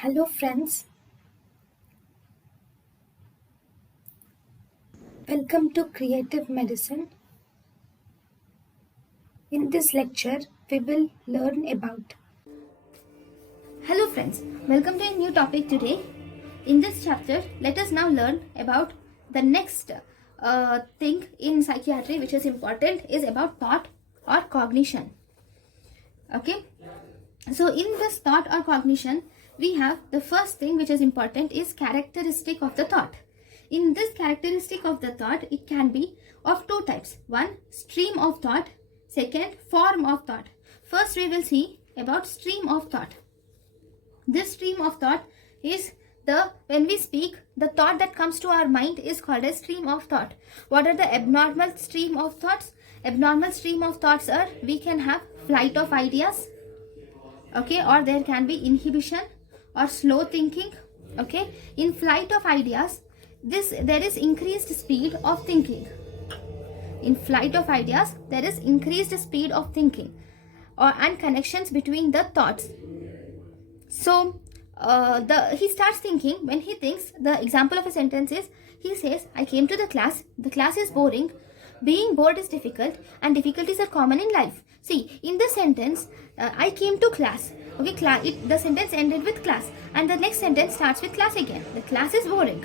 Hello friends, welcome to Creative Medicine. In this lecture, we will learn about. Hello friends, welcome to a new topic today. In this chapter, let us now learn about the next thing in psychiatry which is important is about thought or cognition. Okay, so in this thought or cognition, we have the first thing which is important is characteristic of the thought. In this characteristic of the thought, it can be of two types. One, stream of thought. Second, form of thought. First, we will see about stream of thought. This stream of thought is when we speak, the thought that comes to our mind is called a stream of thought. What are the abnormal stream of thoughts? Abnormal stream of thoughts are, we can have flight of ideas, okay, or there can be inhibition or slow thinking, okay. In flight of ideas, there is increased speed of thinking. In flight of ideas, there is increased speed of thinking and connections between the thoughts. So he starts thinking. When he thinks, the example of a sentence is, he says, I came to the class is boring, being bored is difficult, and difficulties are common in life. See, in this sentence, I came to class, okay, the sentence ended with class, and the next sentence starts with class again. The class is boring,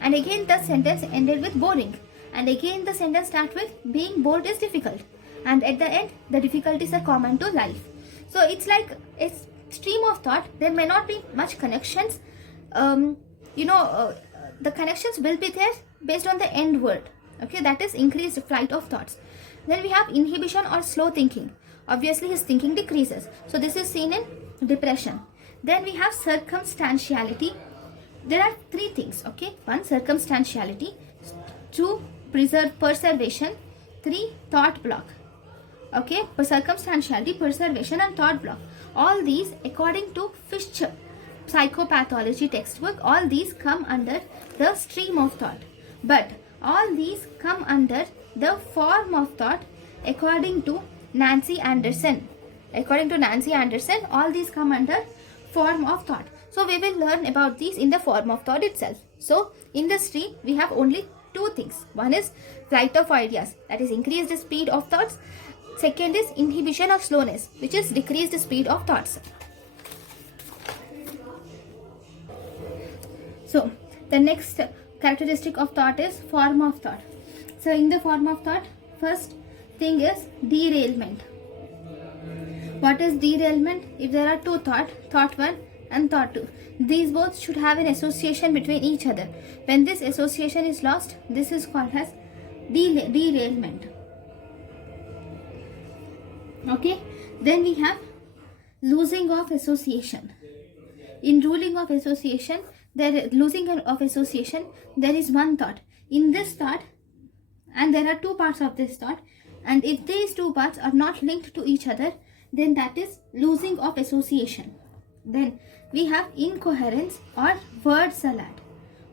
and again the sentence ended with boring, and again the sentence starts with being bored is difficult, and at the end the difficulties are common to life. So it's like a stream of thought. There may not be much connections, the connections will be there based on the end word, okay, that is increased flight of thoughts. Then we have inhibition or slow thinking. Obviously his thinking decreases, so this is seen in depression. Then we have circumstantiality. There are three things, okay. One, circumstantiality. Two, preservation. Three, thought block, okay. Circumstantiality, preservation, and thought block, all these according to Fischer psychopathology textbook, all these come under the stream of thought, but all these come under the form of thought according to Nancy Anderson. According to Nancy Anderson, all these come under form of thought. So we will learn about these in the form of thought itself. So in the stream, we have only two things. One is flight of ideas, that is increased speed of thoughts. Second is inhibition of slowness, which is decreased speed of thoughts. So the next characteristic of thought is form of thought. So in the form of thought, first thing is derailment. What is derailment? If there are two thought 1 and thought 2, these both should have an association between each other. When this association is lost, this is called as derailment, okay. Then we have losing of association. In losing of association, there is one thought. In this thought, and there are two parts of this thought, and if these two parts are not linked to each other, then that is losing of association. Then we have incoherence or word salad.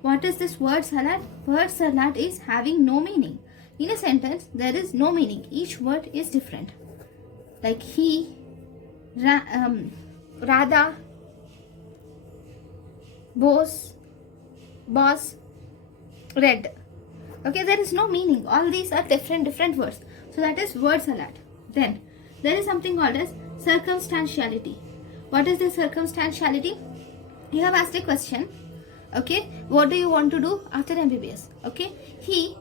What is this word salad? Word salad is having no meaning. In a sentence, there is no meaning. Each word is different. Like he, Radha, boss, red. Okay, there is no meaning. All these are different words. So that is word salad. Then there is something called as circumstantiality. What is this circumstantiality? You have asked a question, okay, what do you want to do after MBBS? Okay, he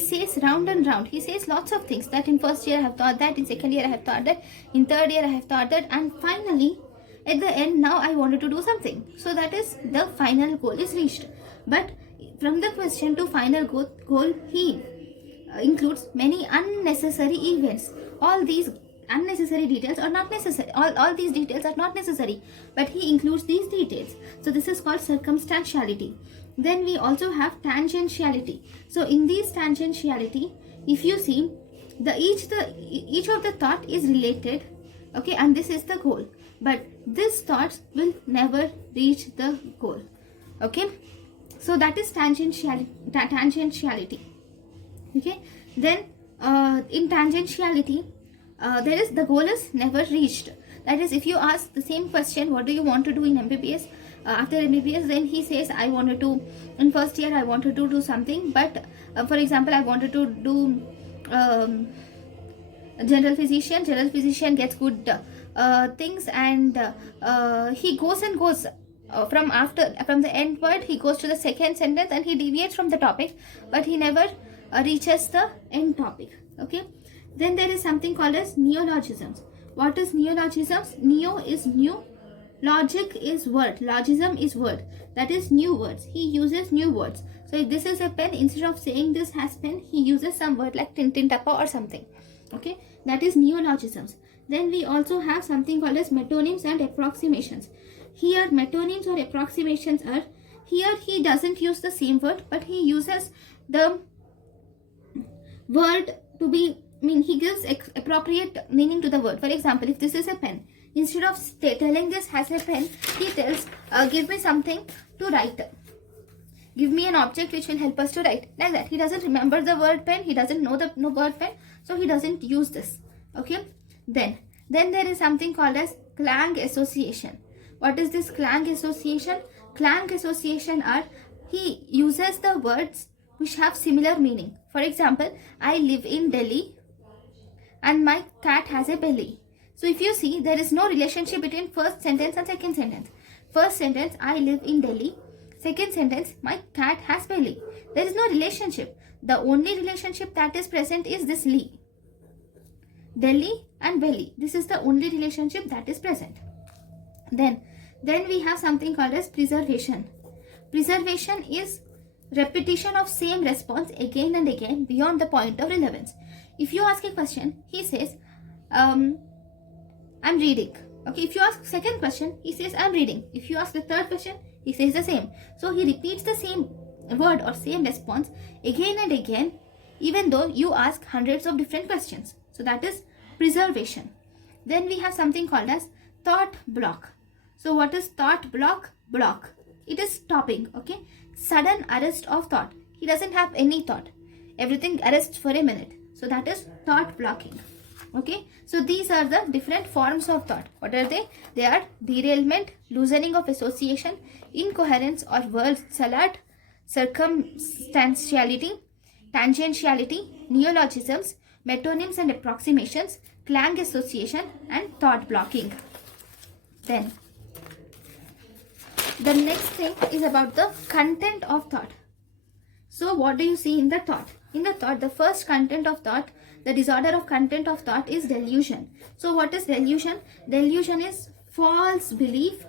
says round and round. He says lots of things, that in first year I have thought that, in second year I have thought that, in third year I have thought that, and finally at the end now I wanted to do something. So that is the final goal is reached. But from the question to final goal, he includes many unnecessary events. All these unnecessary details are not necessary. All these details are not necessary, but he includes these details. So this is called circumstantiality. Then we also have tangentiality. So in this tangentiality, if you see, each of the thought is related, okay, and this is the goal, but these thoughts will never reach the goal, okay. So that is tangentiality. Okay. Then in tangentiality, the goal is never reached. That is, if you ask the same question, what do you want to do in MBBS? After MBBS, then he says, I wanted to, in first year, I wanted to do something, but for example, I wanted to do general physician. General physician gets good things, and he goes and goes from the end word, he goes to the second sentence and he deviates from the topic, but he never reaches the end topic. Okay, then there is something called as neologisms. What is neologisms? Neo is new, logic is word, logism is word, that is new words. He uses new words. So if this is a pen, instead of saying this has pen, he uses some word like tintin tappa or something. Okay, that is neologisms. Then we also have something called as metonyms and approximations. Here metonyms or approximations are, here he doesn't use the same word, but he uses the word to be, he gives appropriate meaning to the word. For example, if this is a pen, instead of telling this has a pen, he tells, give me something to write. Give me an object which will help us to write. Like that. He doesn't remember the word pen. He doesn't know the word pen. So he doesn't use this. Okay. Then there is something called as Clang Association. What is this Clang Association? Clang Association are, he uses the words which have similar meaning. For example, I live in Delhi and my cat has a belly. So if you see, there is no relationship between first sentence and second sentence. First sentence, I live in Delhi. Second sentence, my cat has belly. There is no relationship. The only relationship that is present is this li. Delhi and belly. This is the only relationship that is present. Then we have something called as preservation. Preservation is repetition of same response again and again beyond the point of relevance. If you ask a question, he says, I'm reading. Okay, if you ask second question, he says, I'm reading. If you ask the third question, he says the same. So he repeats the same word or same response again and again, even though you ask hundreds of different questions. So that is preservation. Then we have something called as thought block. So what is thought block? Block. It is stopping. Okay, sudden arrest of thought. He doesn't have any thought. Everything arrests for a minute. So that is thought blocking. Okay, so these are the different forms of thought. What are they? They are derailment, loosening of association, incoherence or word salad, circumstantiality, tangentiality, neologisms, metonyms and approximations, Clang Association, and thought blocking. Then the next thing is about the content of thought. So what do you see in the thought? In the thought, the first content of thought, the disorder of content of thought is delusion. So what is delusion? Delusion is false belief,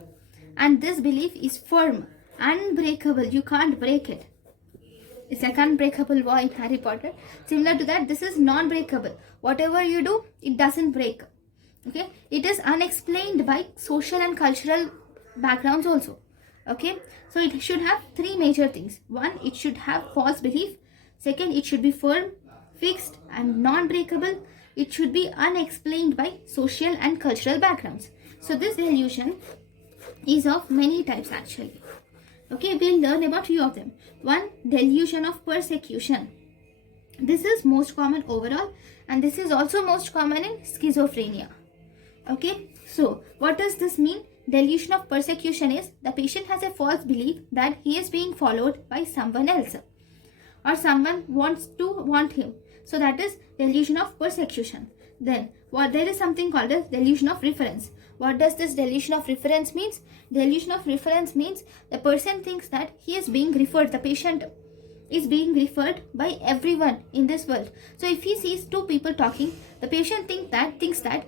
and this belief is firm, unbreakable. You can't break it. It's like unbreakable vow in Harry Potter. Similar to that, this is non-breakable. Whatever you do, it doesn't break. Okay, it is unexplained by social and cultural backgrounds also. Okay, so it should have three major things. One, it should have false belief. Second, it should be firm, fixed and non-breakable. It should be unexplained by social and cultural backgrounds. So this delusion is of many types actually. Okay, we'll learn about few of them. One, delusion of persecution. This is most common overall, and this is also most common in schizophrenia. Okay, so what does this mean? Delusion of persecution is the patient has a false belief that he is being followed by someone else, or someone want him. So that is delusion of persecution. Then there is something called as delusion of reference. What does this delusion of reference means? Delusion of reference means the person thinks that he is being referred, the patient is being referred by everyone in this world. So if he sees two people talking, the patient thinks that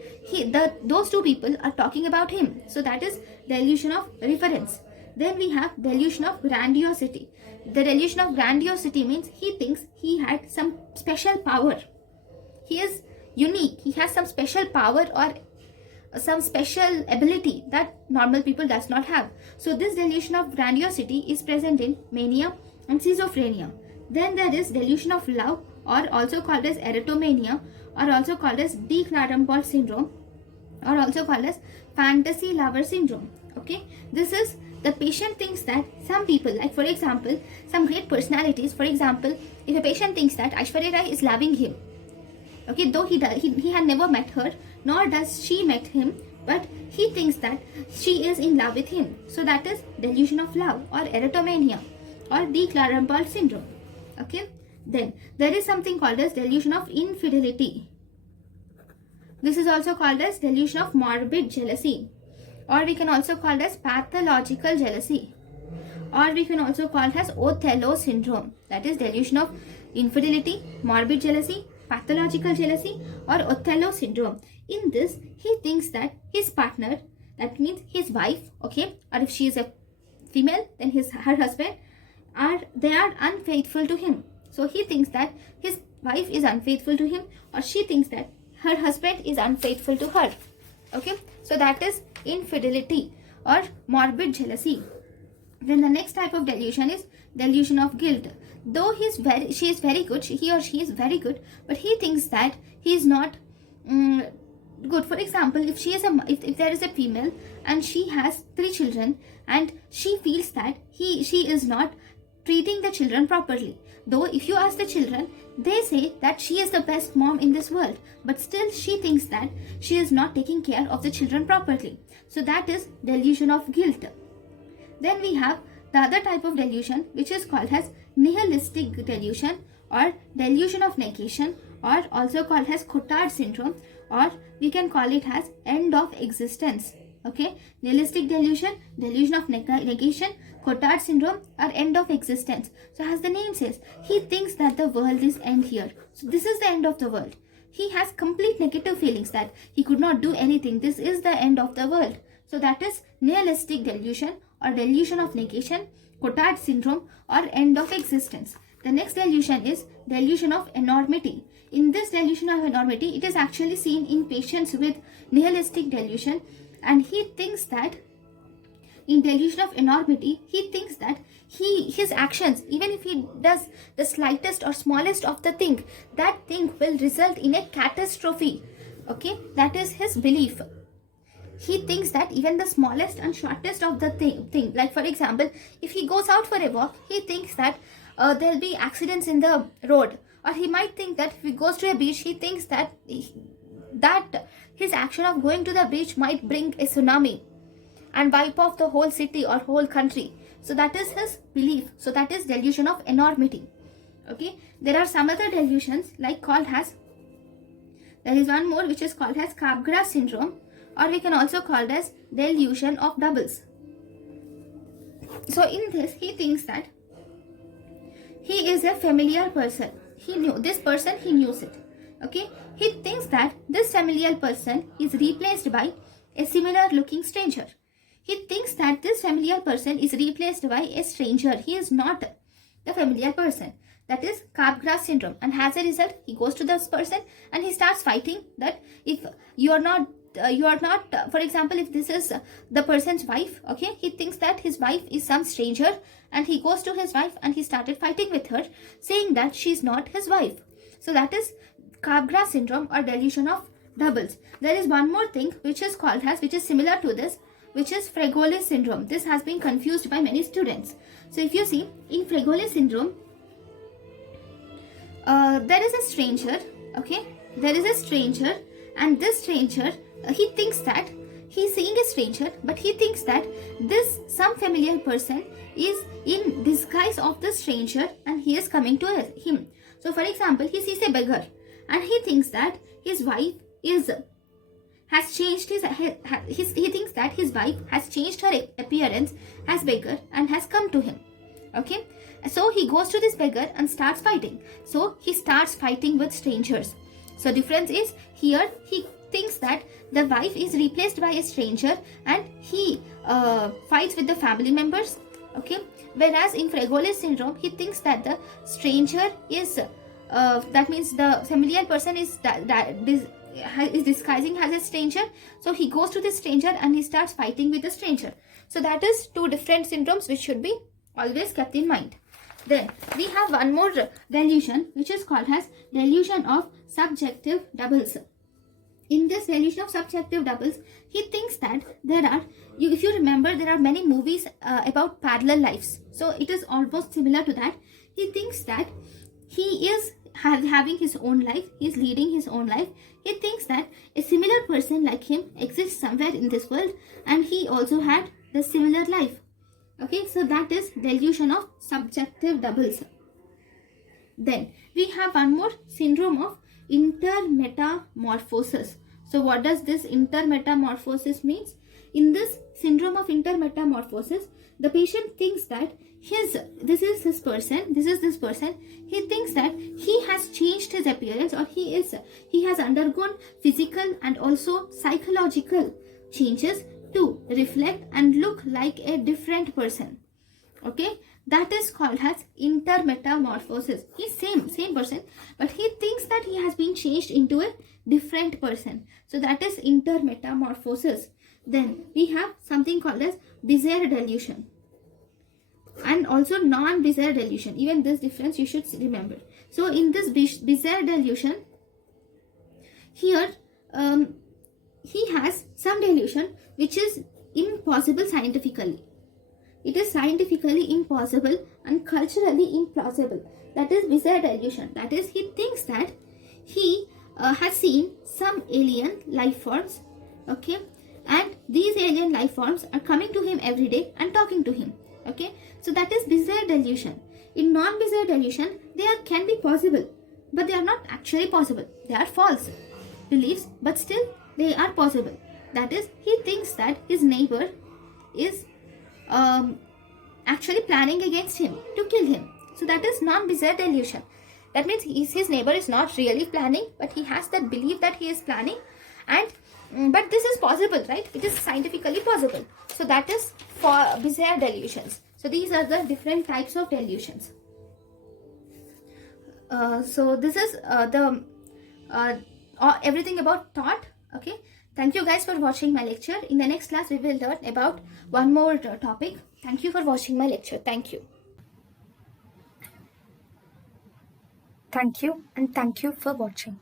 those two people are talking about him. So that is delusion of reference. Then we have delusion of grandiosity. The delusion of grandiosity means he thinks he had some special power. He is unique. He has some special power or some special ability that normal people does not have. So this delusion of grandiosity is present in mania and schizophrenia. Then there is delusion of love, or also called as erotomania, or also called as Dilution syndrome, or also called as fantasy lover syndrome. Okay, this is the patient thinks that some people, like for example, some great personalities, for example, if a patient thinks that Aishwarya Rai is loving him, okay, though he had never met her, nor does she met him, but he thinks that she is in love with him. So that is delusion of love or erotomania or Clang Syndrome. Okay. Then there is something called as delusion of infidelity. This is also called as delusion of morbid jealousy, or we can also call it as pathological jealousy, or we can also call it as Othello Syndrome. That is delusion of infidelity, morbid jealousy, pathological jealousy, or Othello Syndrome. In this, he thinks that his partner, that means his wife, okay, or if she is a female, then her husband, they are unfaithful to him. So he thinks that his wife is unfaithful to him, or she thinks that her husband is unfaithful to her. Okay, so that is infidelity or morbid jealousy. Then the next type of delusion is delusion of guilt. Though he is very good, he or she is very good, but he thinks that he is not good. For example, if if there is a female and she has 3 children, and she feels that she is not treating the children properly. Though if you ask the children, they say that she is the best mom in this world, but still she thinks that she is not taking care of the children properly. So that is delusion of guilt. Then we have the other type of delusion, which is called as nihilistic delusion or delusion of negation, or also called as Cotard syndrome, or we can call it as end of existence. Okay, nihilistic delusion, delusion of negation, Cotard syndrome, or end of existence. So as the name says, he thinks that the world is end here. So this is the end of the world. He has complete negative feelings that he could not do anything. This is the end of the world. So that is nihilistic delusion or delusion of negation, Cotard syndrome, or end of existence. The next delusion is delusion of enormity. In this delusion of enormity, it is actually seen in patients with nihilistic delusion, and he thinks that in delusion of enormity, he thinks that his actions, even if he does the slightest or smallest of the thing, that thing will result in a catastrophe. Okay, that is his belief. He thinks that even the smallest and shortest of the thing, like for example, if he goes out for a walk, he thinks that there'll be accidents in the road, or he might think that if he goes to a beach, he thinks that his action of going to the beach might bring a tsunami and wipe off the whole city or whole country. So that is his belief. So that is delusion of enormity. Okay, there are some other delusions there is one more which is called as Capgras syndrome, or we can also call it as delusion of doubles. So in this, he thinks that he is a familiar person. He knows it. Okay, he thinks that this familiar person is replaced by a similar looking stranger. He thinks that this familiar person is replaced by a stranger. He is not the familiar person. That is Capgras syndrome. And as a result, he goes to this person and he starts fighting that if you are not, for example, if this is the person's wife, okay, he thinks that his wife is some stranger, and he goes to his wife and he started fighting with her, saying that she is not his wife. So that is Capgras syndrome or delusion of doubles. There is one more thing which is similar to this, which is Fragoli syndrome. This has been confused by many students. So if you see, in Fragoli syndrome, there is a stranger, okay? There is a stranger, and this stranger, he thinks that he's seeing a stranger, but he thinks that some familiar person is in disguise of the stranger, and he is coming to him. So for example, he sees a beggar, and he thinks that his wife has changed he thinks that his wife has changed her appearance as beggar and has come to him. Okay, so he goes to this beggar and starts fighting. So he starts fighting with strangers. So difference is here, he thinks that the wife is replaced by a stranger, and he fights with the family members. Okay, whereas in Fragoli syndrome, he thinks that the stranger is that means the familiar person is disguising as a stranger. So he goes to the stranger and he starts fighting with the stranger. So that is 2 different syndromes which should be always kept in mind. Then we have one more delusion, which is called as delusion of subjective doubles. In this delusion of subjective doubles, he thinks that if you remember, there are many movies about parallel lives. So it is almost similar to that. He thinks that he is having his own life, he's leading his own life. He thinks that a similar person like him exists somewhere in this world and he also had the similar life. Okay, so that is delusion of subjective doubles. Then we have one more, syndrome of intermetamorphosis. So what does this intermetamorphosis means? In this syndrome of intermetamorphosis, the patient thinks that this is this person, he thinks that he has changed his appearance, or he has undergone physical and also psychological changes to reflect and look like a different person. Okay, that is called as intermetamorphosis. He's same person, but he thinks that he has been changed into a different person. So that is intermetamorphosis. Then we have something called as bizarre delusion and also non-bizarre delusion. Even this difference you should remember. So in this bizarre delusion, here he has some delusion which is impossible scientifically. It is scientifically impossible and culturally implausible. That is bizarre delusion. That is, he thinks that he has seen some alien life forms, okay, and these alien life forms are coming to him every day and talking to him. Okay, so that is bizarre delusion. In non-bizarre delusion, they can be possible, but they are not actually possible. They are false beliefs, but still they are possible. That is, he thinks that his neighbor is actually planning against him to kill him. So that is non-bizarre delusion. That means his neighbor is not really planning, but he has that belief that he is planning, and but this is possible, right? It is scientifically possible. So that is for bizarre delusions. So these are the different types of delusions. So this is everything about thought. Okay, thank you guys for watching my lecture. In the next class we will learn about one more topic. Thank you for watching my lecture. Thank you. Thank you, and thank you for watching.